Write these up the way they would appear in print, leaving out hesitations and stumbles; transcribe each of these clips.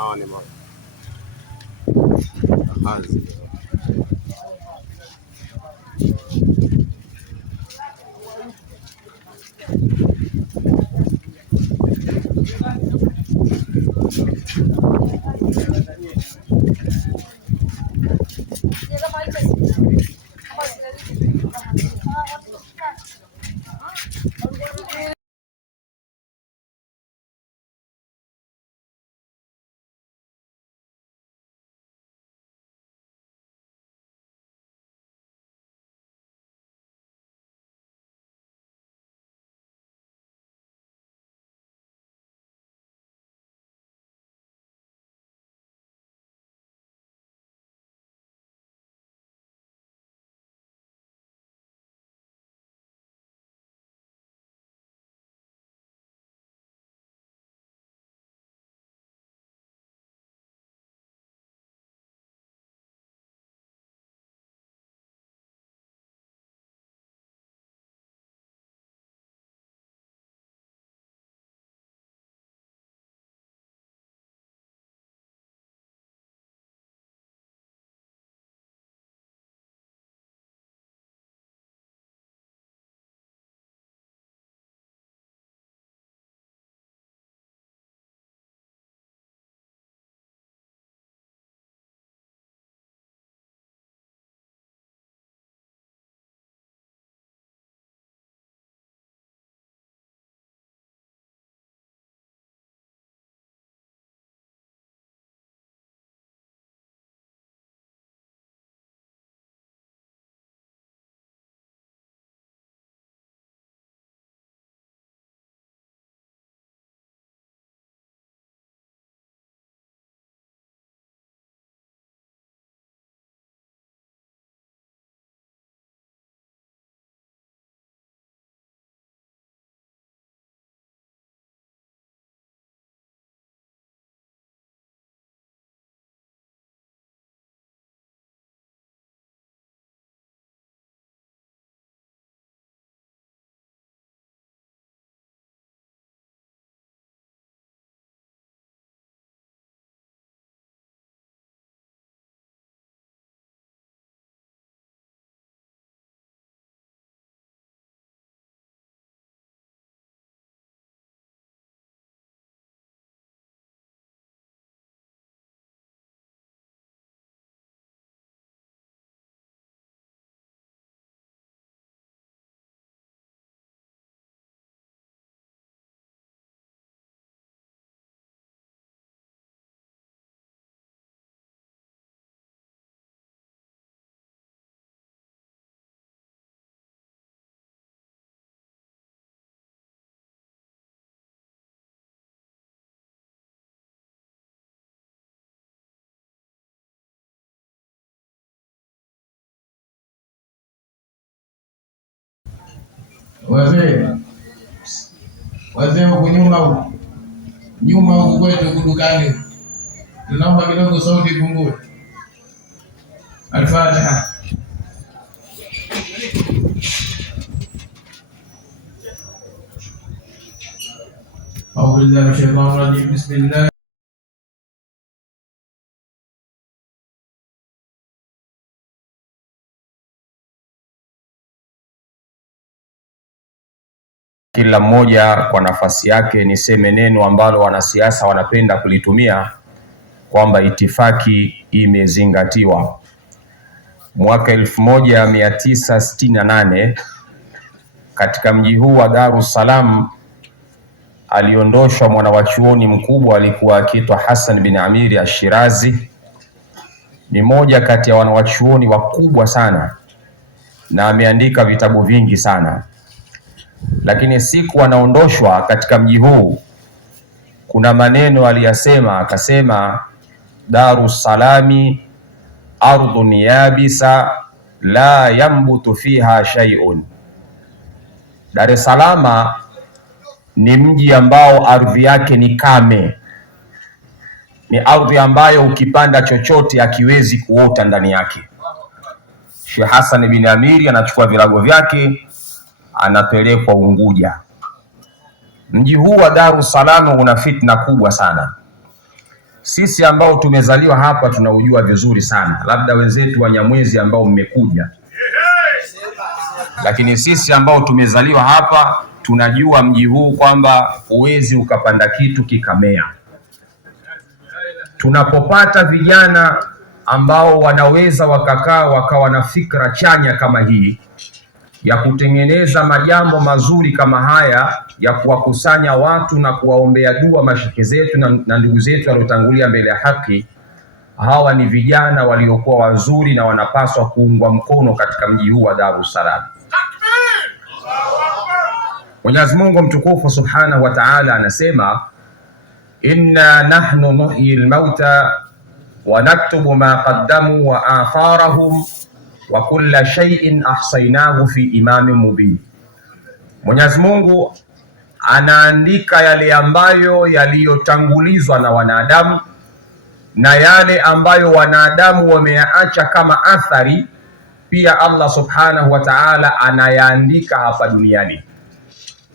hawa ni makazi. Wazee huku nyuma huku kwetu kudukani, tunaomba kidogo sauti ipungue. Al-Fatiha. A'udhu billahi minash shaitanir rajim. Bismillah. Kila mmoja kwa nafasi yake niseme neno ambalo wanasiasa wanapenda kulitumia kwamba itifaki imezingatiwa. Mwaka 1968 katika mji huu wa Dar es Salaam aliondoshwa mwanawachuoni mkubwa, alikuwa akiitwa Hassan bin Amiri Ash-Shirazi. Ni moja kati ya wanawachuoni wakubwa sana na ameandika vitabu vingi sana. Lakini siku anaondoshwa katika mji huu, kuna maneno aliyasema, akasema Darus Salami ardhun yabisa la yambutu fiha shay'un. Dar es Salaam ni mji ambao ardhi yake ni kame, ni ardhi ambayo ukipanda chochote hakiwezi kuota ndani yake. Sheikh Hassan bin Amiri anachukua virago vyake anapelekwa Unguja. Mji huu wa Dar es Salaam una fitna kubwa sana. Sisi ambao tumezaliwa hapa tunaujua vizuri sana, labda wenzetu wa Nyamwezi ambao mmekuja, lakini sisi ambao tumezaliwa hapa tunajua mji huu kwamba huwezi ukapanda kitu kikamea. Tunapopata vijana ambao wanaweza wakakaa wakawa na fikra chanya kama hii ya kutengeneza majambo mazuri kama haya ya kuwakusanya watu na kuwaombea dua mashehe zetu na ndugu zetu waliotangulia mbele ya haki, hawa ni vijana waliokuwa wazuri na wanapaswa kuungwa mkono katika mji huu wa Dar es Salaam. Mwenyezi Mungu mtukufu Subhanahu wa Ta'ala anasema, inna nahnu nuhyi al-mauta wa naktubu ma qaddamu wa atharahum wa kulla shay'in ahsaynahu fi imamin mubin. Mwenyezi Mungu anaandika yale ambayo yaliyotangulizwa na wanadamu na yale ambayo wanadamu wameyaacha kama athari, pia Allah Subhanahu wa Ta'ala anayaandika hapa duniani.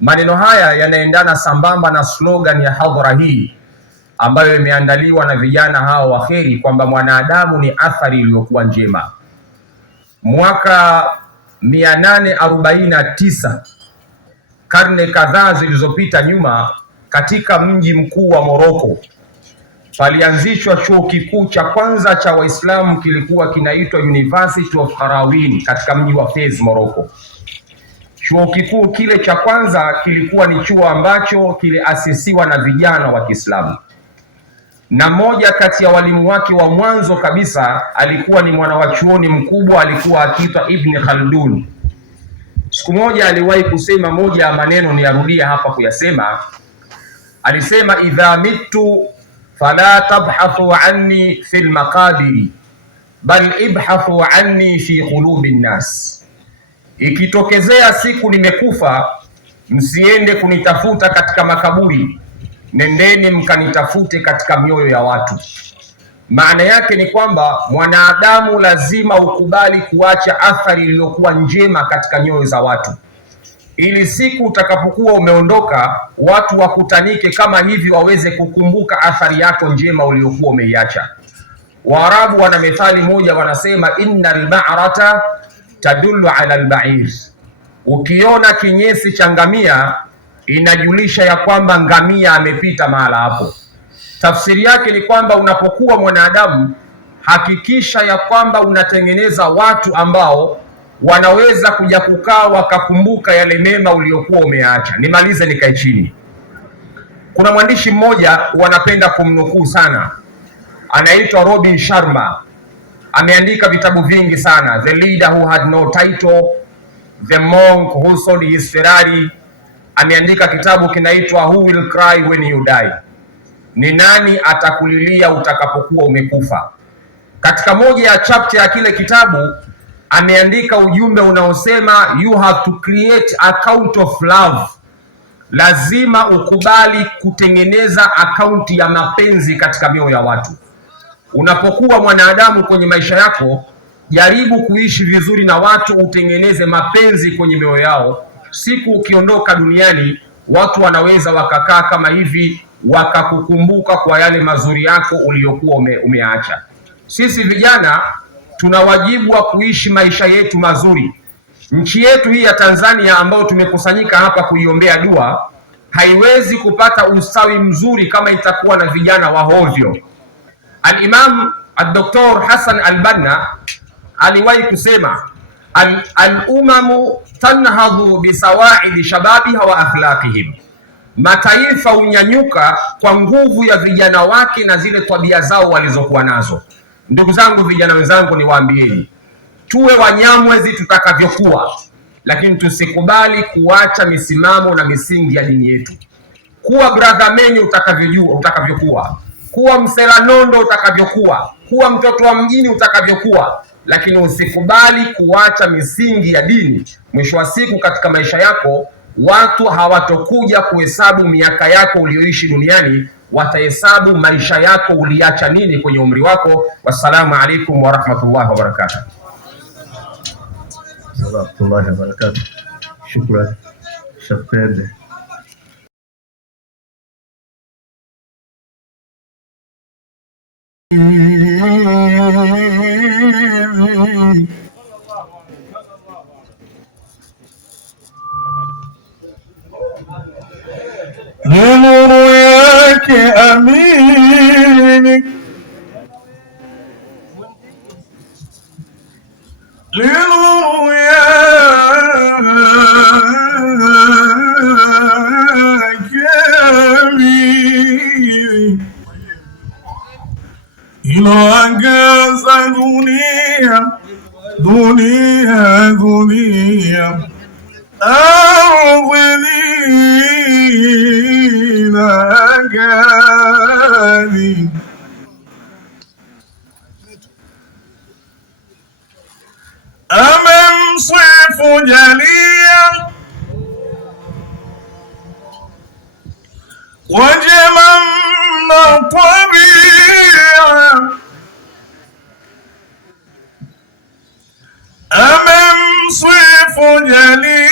Maneno haya yanaendana sambamba na slogan ya hadhara hii ambayo imeandaliwa na vijana hao waheri kwamba mwanadamu ni athari iliyokuwa njema. Mwaka 849 karne kadhaa zilizopita nyuma, katika mji mkuu wa Morocco palianzishwa chuo kikuu cha kwanza cha Waislamu, kilikuwa kinaitwa University of Qarawin katika mji wa Fez, Morocco. Chuo kikuu kile cha kwanza kilikuwa ni chuo ambacho kiliasisiwa na vijana wa Kiislamu, na moja kati ya walimu wake wa mwanzo kabisa alikuwa ni mwanachuoni mkubwa, alikuwa akiitwa Ibn Khaldun. Siku moja aliwahi kusema moja ya maneno, niyarudia hapa kuyasema. Alisema, idha mitu fala tabhathu anni fil maqabiri bal ibhathu anni fi qulubi nnas. Ikitokezea siku nimekufa, msiende kunitafuta katika makaburi, nendeni mkanitafute katika mioyo ya watu. Maana yake ni kwamba mwanadamu lazima ukubali kuacha athari iliyokuwa njema katika nyoyo za watu, ili siku utakapokuwa umeondoka watu wakutanike kama hivi, waweze kukumbuka athari yako njema uliyokuwa umeiacha. Waarabu wana methali moja, wanasema innal ba'rata tadullu ala al-ba'ir. Ukiona kinyesi cha ngamia inajulisha ya kwamba ngamia amepita mahala hapo. Tafsiri yake ni kwamba unapokuwa mwanadamu, hakikisha ya kwamba unatengeneza watu ambao wanaweza kuja kukaa wakakumbuka yale mema uliyokuwa umeacha. Nimalize nikae chini. Kuna mwandishi mmoja wanapenda kumnukuu sana, anaitwa Robin Sharma. Ameandika vitabu vingi sana, The Leader Who Had No Title, The Monk Who Sold His Ferrari. Ameandika kitabu kinaitwa Who Will Cry When You Die, ni nani atakulilia utakapokuwa umekufa. Katika moja ya chapter ya kile kitabu ameandika ujumbe unaosema you have to create account of love. Lazima ukubali kutengeneza akaunti ya mapenzi katika mioyo ya watu. Unapokuwa mwanadamu kwenye maisha yako, jaribu kuishi vizuri na watu, utengeneze mapenzi kwenye mioyo yao. Siku ukiondoka duniani, watu wanaweza wakakaa kama hivi wakakukumbuka kwa yale mazuri yako uliyokuwa umeacha. Sisi vijana tuna wajibu wa kuishi maisha yetu mazuri. Nchi yetu hii ya Tanzania ambayo tumekusanyika hapa kuiombea dua, haiwezi kupata ustawi mzuri kama itakuwa na vijana wa hovyo. Al-Imam Al-Dr. Hassan Al-Banna aliwahi kusema, al-umamu tanhadhu bisawaidi shababiha wa akhlaqihim. Mataifa unyanyuka kwa nguvu ya vijana wake na zile tabia zao walizokuwa nazo. Ndugu zangu, vijana wenzangu, niwaambieni, tuwe Wanyamwezi tutakavyokuwa, lakini tusikubali kuacha misimamo na misingi ya dini yetu. Kuwa brother menyu utakavyokuwa, kuwa Mselanondo utakavyokuwa, kuwa mtoto wa mjini utakavyokuwa, lakini usikubali kuacha misingi ya dini. Mwisho wa siku katika maisha yako watu hawatokuja kuhesabu miaka yako ulioishi duniani, watahesabu maisha yako uliacha nini kwenye umri wako. Wassalamu alaikum wa rahmatullahi wa barakatuh. Shukran. Shukran. Nuru yake amini, nuru yake amini, inoangaza dunia, dunia, dunia, ardhi na angani. Amemsifu jalia wajema mno tabia, amemsifu jalia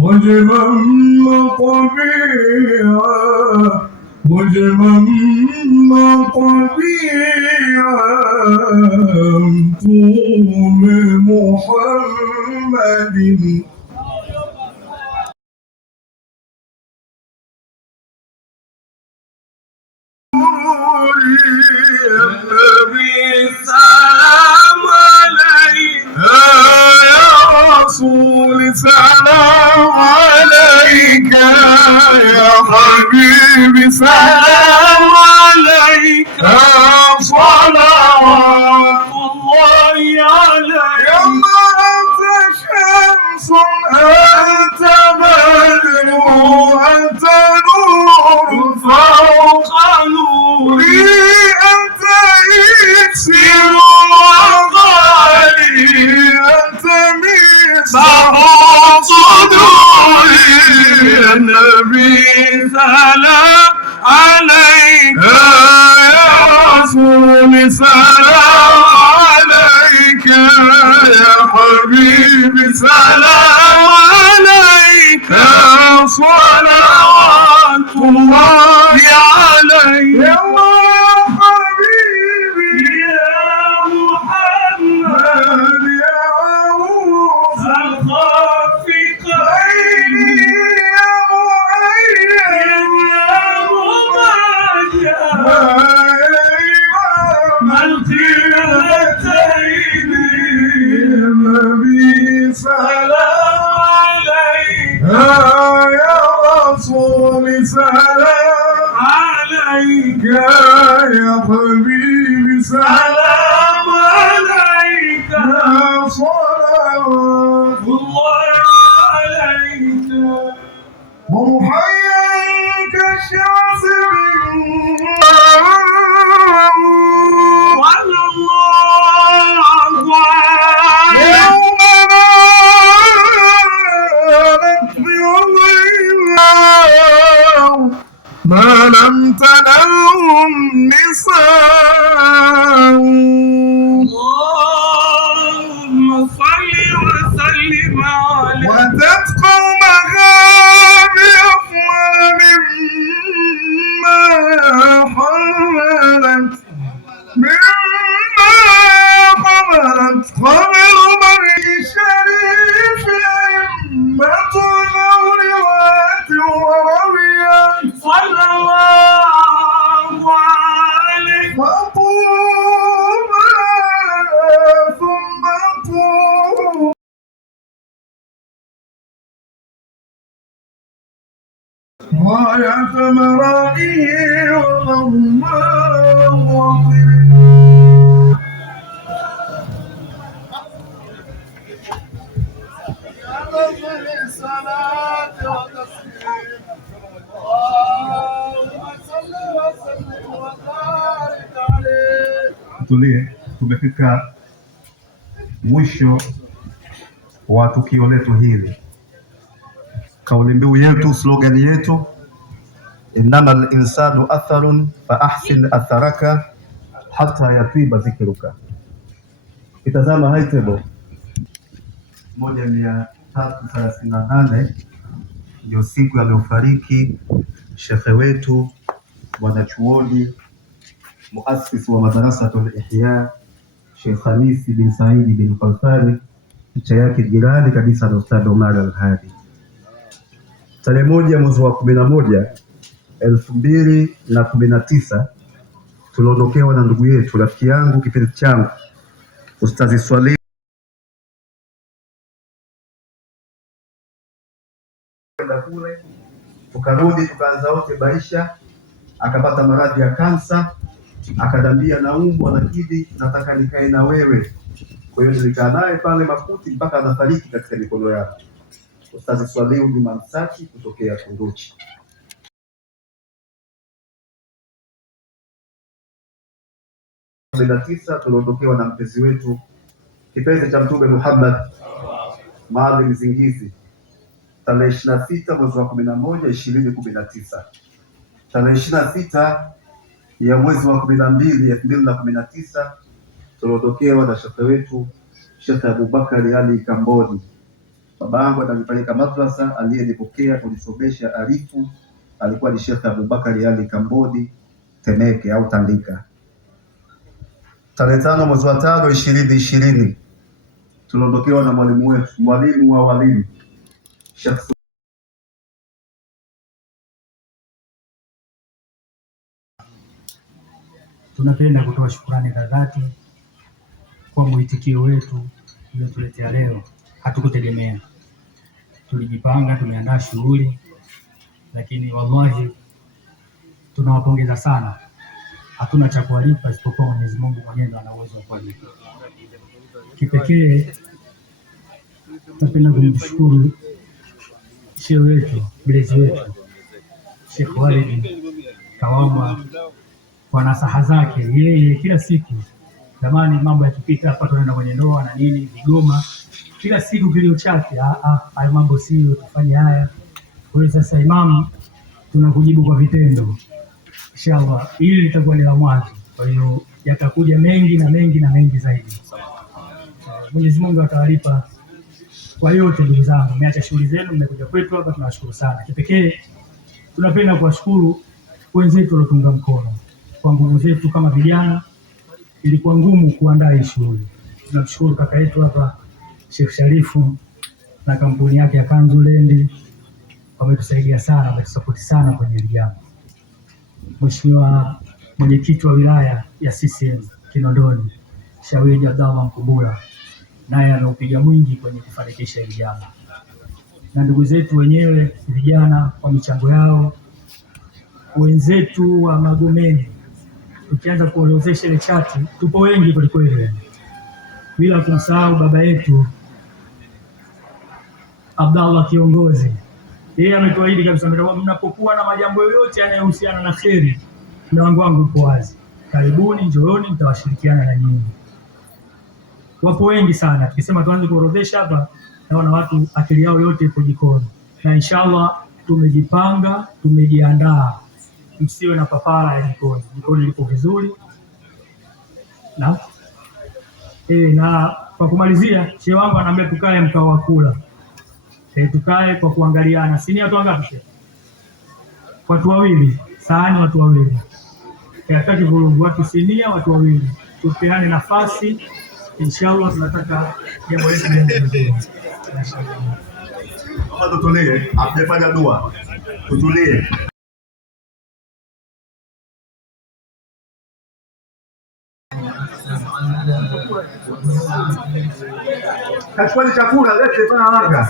وجمم طبيعة، وجمم طبيعة طول محمد. النبي سلام عليك يا رسول، سلام عليك يا حبيبي، سلام عليك صلوات الله عليك. يا أنت شمس، أنت بدر، أنت نور فوق نوري، أنت إكسير وغالي، أنت مصباح صدوري. يا نبي سلام عليك يا رسول، سلام عليك يا حبيبي، سلام عليك صلوات الله عليك. يا حبيبي يا محمد، يا عروس الخافقين، يا مؤيد يا ممجد إمام القبلتين. يا نبي سلام عليك يا رسول، سلام عليك يا حبيبي، سلام عليك صلوات الله عليك. ومحيا كالشمس وعلى الله يوم نالت بيض ما لم تنلهم نساء. اللهم صل وسلم عليه. واتت قومها بأفضل مما حملت، مما حملت قبل بني شريف أئمة الأولياء وربيع صلى الله عليه. وقوم ثم قوم غاية مرائه والله. Tulie, tumefika mwisho wa tukio letu hili. kauli mbiu yetu, slogan yetu, innamal insanu atharun fa ahsin atharaka hata yatiba dhikruka. Kitazama high table 1338 ndio siku aliyofariki shekhe wetu mwanachuoni muasisi wa Madrasatul Ihya Sheikh Khamis bin Saidi bin Khalfani, picha yake jirani kabisa na Ustadh Omar Al-Hadi. Tarehe 1 mwezi wa 11 2019 tuliondokewa na ndugu yetu, rafiki yangu, kipenzi changu, Ustadh Swalih. Kule tukarudi tukaanza wote maisha, akapata maradhi ya kansa, akadambia naumwa, lakini nataka nikae na wewe. Kwa hiyo nilikaa naye pale Makuti mpaka anafariki katika mikono yako. Ustadh Swalih Juma Msaki kutokea Kunduchi. 19 tuliondokewa na mpenzi wetu, kipenzi cha Mtume Muhammad, Maalim Zingizi, tarehe 26 mwezi wa 11 2019. Tarehe 26 ya mwezi wa 12 2019 tuliondokewa na shekhe wetu Sheikh Abubakari Ali Kambodi. Babangu atanipeleka madrasa, aliyenipokea kunisomesha arifu alikuwa ni Sheikh Abubakari Ali Kambodi Temeke au Tandika. Tarehe 5 mwezi wa 5 2020 tuliondokewa na mwalimu wetu, mwalimu wa walimu Sheikh. Tunapenda kutoa shukrani za dhati kwa mwitikio wetu uliotuletea leo. Hatukutegemea, tulijipanga, tumeandaa shughuli, lakini wallahi tunawapongeza sana. Hatuna cha kuwalipa isipokuwa Mwenyezi Mungu mwenyewe ana uwezo wa kuwalipa. Kipekee tunapenda kumshukuru shehe wetu, mlezi wetu Sheikh Walid Kawamba kwa nasaha zake. Yeye kila siku, zamani mambo yakipita hapa tunaenda kwenye ndoa na nini vigoma, kila siku kilio chake, hayo mambo sio, tufanye haya. Kwa hiyo sasa Imam, tunakujibu kwa vitendo. Inshallah hili litakuwa ni la mwanzo, kwa hiyo yatakuja mengi na mengi na mengi zaidi. Mwenyezi Mungu atawalipa kwa yote. Ndugu zangu, mmeacha shughuli zenu, mmekuja kwetu hapa, tunawashukuru sana. Kipekee tunapenda kuwashukuru wenzetu waliotunga mkono. Kwa nguvu zetu kama vijana ilikuwa ngumu kuandaa hii shughuli. Tunamshukuru kaka yetu hapa Sheikh Sharifu na kampuni yake ya Kanzulendi, wametusaidia sana, wametusapoti sana kwenye hili jambo. Mheshimiwa mwenyekiti wa wilaya ya CCM Kinondoni Shawiji Abdallah Mkumbula, naye ameupiga mwingi kwenye kufanikisha hili jambo, na ndugu zetu wenyewe vijana kwa michango yao, wenzetu wa Magomeni. Tukianza kuorozesha ile chati, tupo wengi kwelikweli, bila kumsahau baba yetu Abdallah kiongozi. Yeye ametuahidi kabisa, mnapokuwa na majambo yoyote yanayohusiana na kheri, mlango wangu uko wazi, karibuni, njooni, nitawashirikiana na nyinyi. Wapo wengi sana, tukisema tuanze kuorodhesha hapa, naona watu akili yao yote ipo jikoni, na inshallah tumejipanga, tumejiandaa. Msiwe na papara ya jikoni, jikoni lipo vizuri. Na kwa kumalizia, shehe wangu anaambia tukae mkao wa kula. Tukae kwa kuangaliana. Sinia watu wangapi? Watu wawili, sahani watu wawili. Hataki vurugu, watu sinia watu wawili. Tupeane nafasi. Inshallah tunataka jambo letu liende vizuri. Kama tutulie, apefanya dua. Tutulie. Kachukua chakula, lete pana haraka.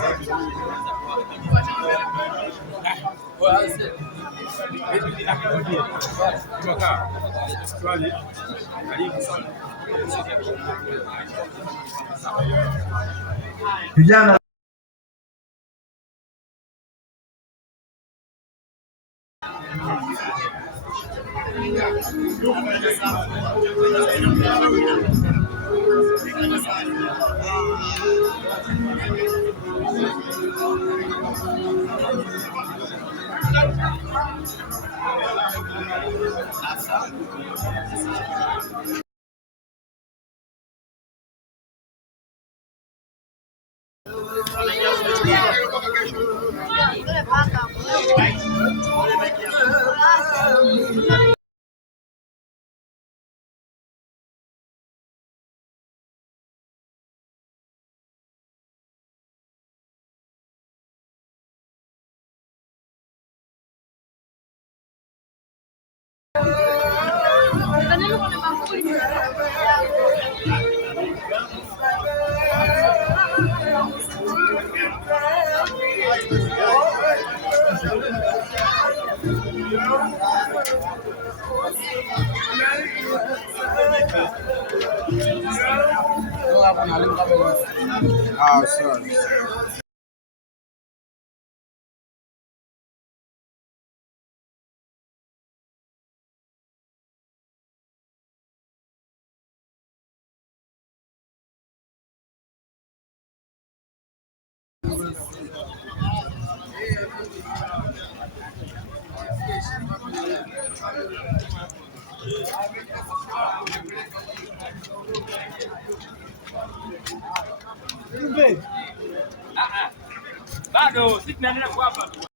Vijana Bado sisi tunaendelea hapa.